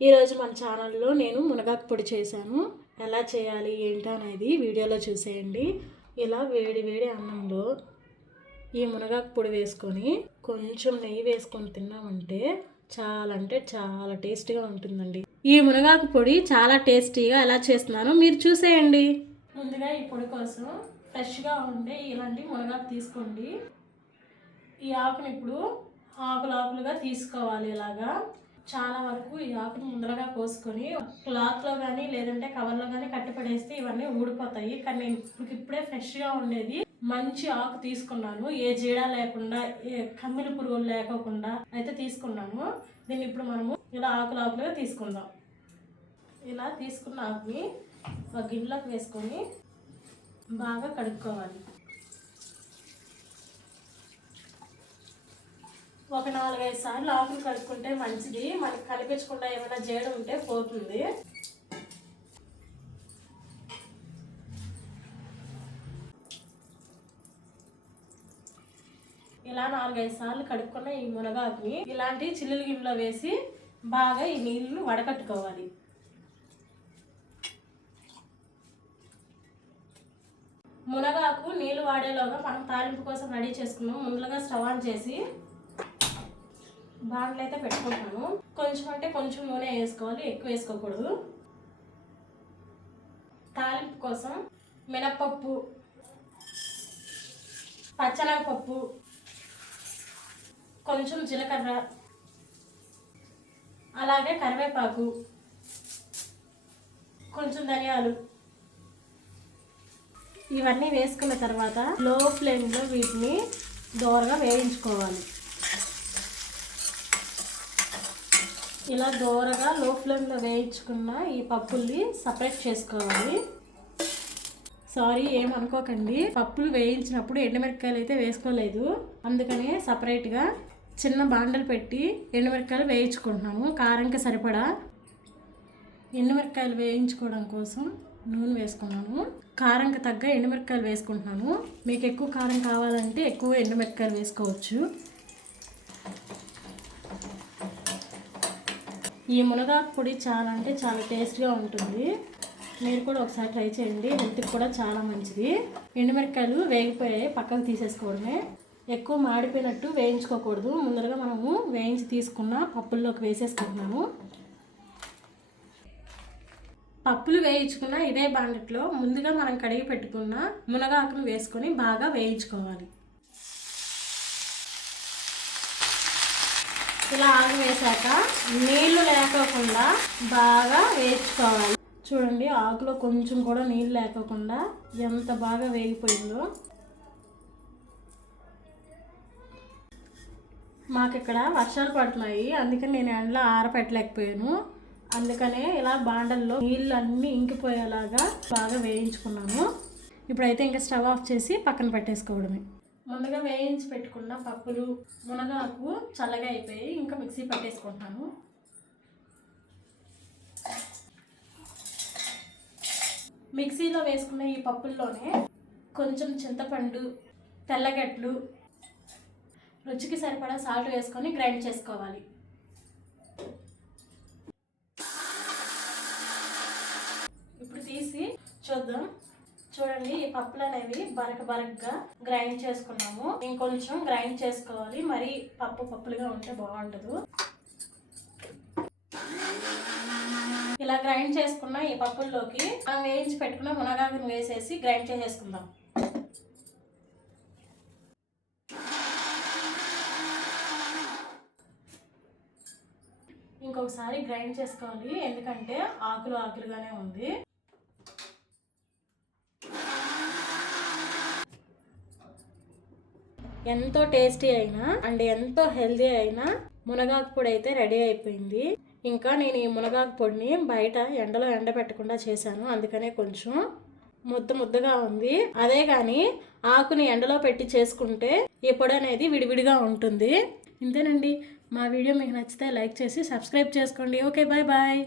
ఈరోజు మన ఛానల్లో నేను మునగాకు పొడి చేశాను. ఎలా చేయాలి ఏంటి అనేది వీడియోలో చూసేయండి. ఇలా వేడి వేడి అన్నంలో ఈ మునగాకు పొడి వేసుకొని కొంచెం నెయ్యి వేసుకొని తిన్నామంటే చాలా అంటే చాలా టేస్టీగా ఉంటుందండి. ఈ మునగాకు పొడి చాలా టేస్టీగా ఎలా చేస్తున్నానో మీరు చూసేయండి. ముందుగా ఈ పొడి కోసం ఫ్రెష్గా ఉండే ఇలాంటి మునగాకు తీసుకోండి. ఈ ఆకుని ఇప్పుడు ఆకులు ఆకులుగా తీసుకోవాలి ఇలాగా. చాలా వరకు ఈ ఆకును ముందరగా కోసుకొని క్లాత్లో కానీ లేదంటే కవర్లో కానీ కట్టిపడేస్తే ఇవన్నీ ఊడిపోతాయి. కానీ నేను ఇప్పుడు ఇప్పుడే ఫ్రెష్గా ఉండేది మంచి ఆకు తీసుకున్నాను. ఏ జీడ లేకుండా ఏ కమ్మిలి పురుగులు లేకోకుండా అయితే తీసుకున్నాము. దీన్ని ఇప్పుడు మనము ఇలా ఆకులు ఆకులుగా తీసుకుందాం. ఇలా తీసుకున్న ఆకుని ఒక గిన్నెలోకి వేసుకొని బాగా కడుక్కోవాలి. ఒక నాలుగైదు సార్లు ఆకులు కలుపుకుంటే మంచిది. మనకి కనిపించకుండా ఏమైనా జేడు ఉంటే పోతుంది. ఇలా నాలుగైదు సార్లు కడుక్కున్న ఈ మునగాకుని ఇలాంటి చిల్లులు గిన్నెలో వేసి బాగా ఈ నీళ్ళు వడకట్టుకోవాలి. మునగాకు నీళ్ళు వాడేలోగా మనం తాలింపు కోసం రెడీ చేసుకున్నాం. ముందుగా స్టవ్ ఆన్ చేసి బాండ్లు అయితే పెట్టుకుంటాము కొంచెం అంటే కొంచెం నూనె వేసుకోవాలి ఎక్కువ వేసుకోకూడదు. తాలింపు కోసం మినప్పప్పు పచ్చనగపప్పు కొంచెం జీలకర్ర అలాగే కరివేపాకు కొంచెం ధనియాలు. ఇవన్నీ వేసుకున్న తర్వాత లో ఫ్లేమ్లో వీటిని దోరగా వేయించుకోవాలి. ఇలా దోరగా లో ఫ్లేమ్లో వేయించుకున్న ఈ పప్పుల్ని సపరేట్ చేసుకోవాలి. సారీ ఏమనుకోకండి పప్పులు వేయించినప్పుడు ఎండుమిరపకాయలు అయితే వేసుకోలేదు. అందుకనే సపరేట్గా చిన్న బాండలు పెట్టి ఎండుమిరపకాయలు వేయించుకుంటున్నాము. కారంకి సరిపడా ఎండుమిరపకాయలు వేయించుకోవడం కోసం నూనె వేసుకున్నాను కారంకి తగ్గ ఎండుమిరపకాయలు వేసుకుంటున్నాను మీకు ఎక్కువ కారం కావాలంటే ఎక్కువ ఎండుమిరపకాయలు వేసుకోవచ్చు. ఈ మునగాకు పొడి చాలా అంటే చాలా టేస్ట్గా ఉంటుంది. మీరు కూడా ఒకసారి ట్రై చేయండి. హెల్త్కి కూడా చాలా మంచిది. ఎండుమిరపకాయలు వేగిపోయాయి. పక్కకు తీసేసుకోవడమే. ఎక్కువ మాడిపోయినట్టు వేయించుకోకూడదు. ముందరగా మనము వేయించి తీసుకున్న పప్పుల్లోకి వేసేసుకుంటున్నాము. పప్పులు వేయించుకున్న ఇదే బాండెట్లో ముందుగా మనం కడిగి పెట్టుకున్న మునగాకును వేసుకొని బాగా వేయించుకోవాలి. ఇలా ఆగి వేశాక నీళ్ళు లేకోకుండా బాగా వేయించుకోవాలి. చూడండి ఆకులో కొంచెం కూడా నీళ్ళు లేకోకుండా ఎంత బాగా వేగిపోయిందో. మాకు ఇక్కడ వర్షాలు పడుతున్నాయి అందుకని నేను ఎండలో ఆరపెట్టలేకపోయాను. అందుకనే ఇలా బాండల్లో నీళ్ళు అన్నీ ఇంకిపోయేలాగా బాగా వేయించుకున్నాను. ఇప్పుడైతే ఇంకా స్టవ్ ఆఫ్ చేసి పక్కన పెట్టేసుకోవడమే. ముందుగా వేయించి పెట్టుకున్న పప్పులు మునగాకు చల్లగా అయిపోయి ఇంకా మిక్సీ పట్టేసుకుంటాను మిక్సీలో వేసుకున్న ఈ పప్పుల్లోనే కొంచెం చింతపండు తెల్లగడ్లు రుచికి సరిపడా సాల్ట్ వేసుకొని గ్రైండ్ చేసుకోవాలి ఇప్పుడు తీసి చూద్దాం చూడండి ఈ పప్పులు అనేవి బరక బరకగా గ్రైండ్ చేసుకున్నాము. ఇంకొంచెం గ్రైండ్ చేసుకోవాలి. మరి పప్పు పప్పులుగా ఉంటే బాగుండదు. ఇలా గ్రైండ్ చేసుకున్న ఈ పప్పుల్లోకి మనం వేయించి పెట్టుకున్న మునగాకుని వేసేసి గ్రైండ్ చేసేసుకుందాం. ఇంకొకసారి గ్రైండ్ చేసుకోవాలి. ఎందుకంటే ఆకులు ఆకులుగానే ఉంది. ఎంతో టేస్టీ అయినా అండ్ ఎంతో హెల్దీ అయినా మునగాకు పొడి అయితే రెడీ అయిపోయింది. ఇంకా నేను ఈ మునగాకు పొడిని బయట ఎండలో ఎండబెట్టకుండా చేశాను. అందుకనే కొంచెం ముద్ద ముద్దగా ఉంది. అదే కానీ ఆకుని ఎండలో పెట్టి చేసుకుంటే ఈ పొడి అనేది విడివిడిగా ఉంటుంది. ఇంతేనండి. మా వీడియో మీకు నచ్చితే లైక్ చేసి సబ్స్క్రైబ్ చేసుకోండి. Okay bye bye.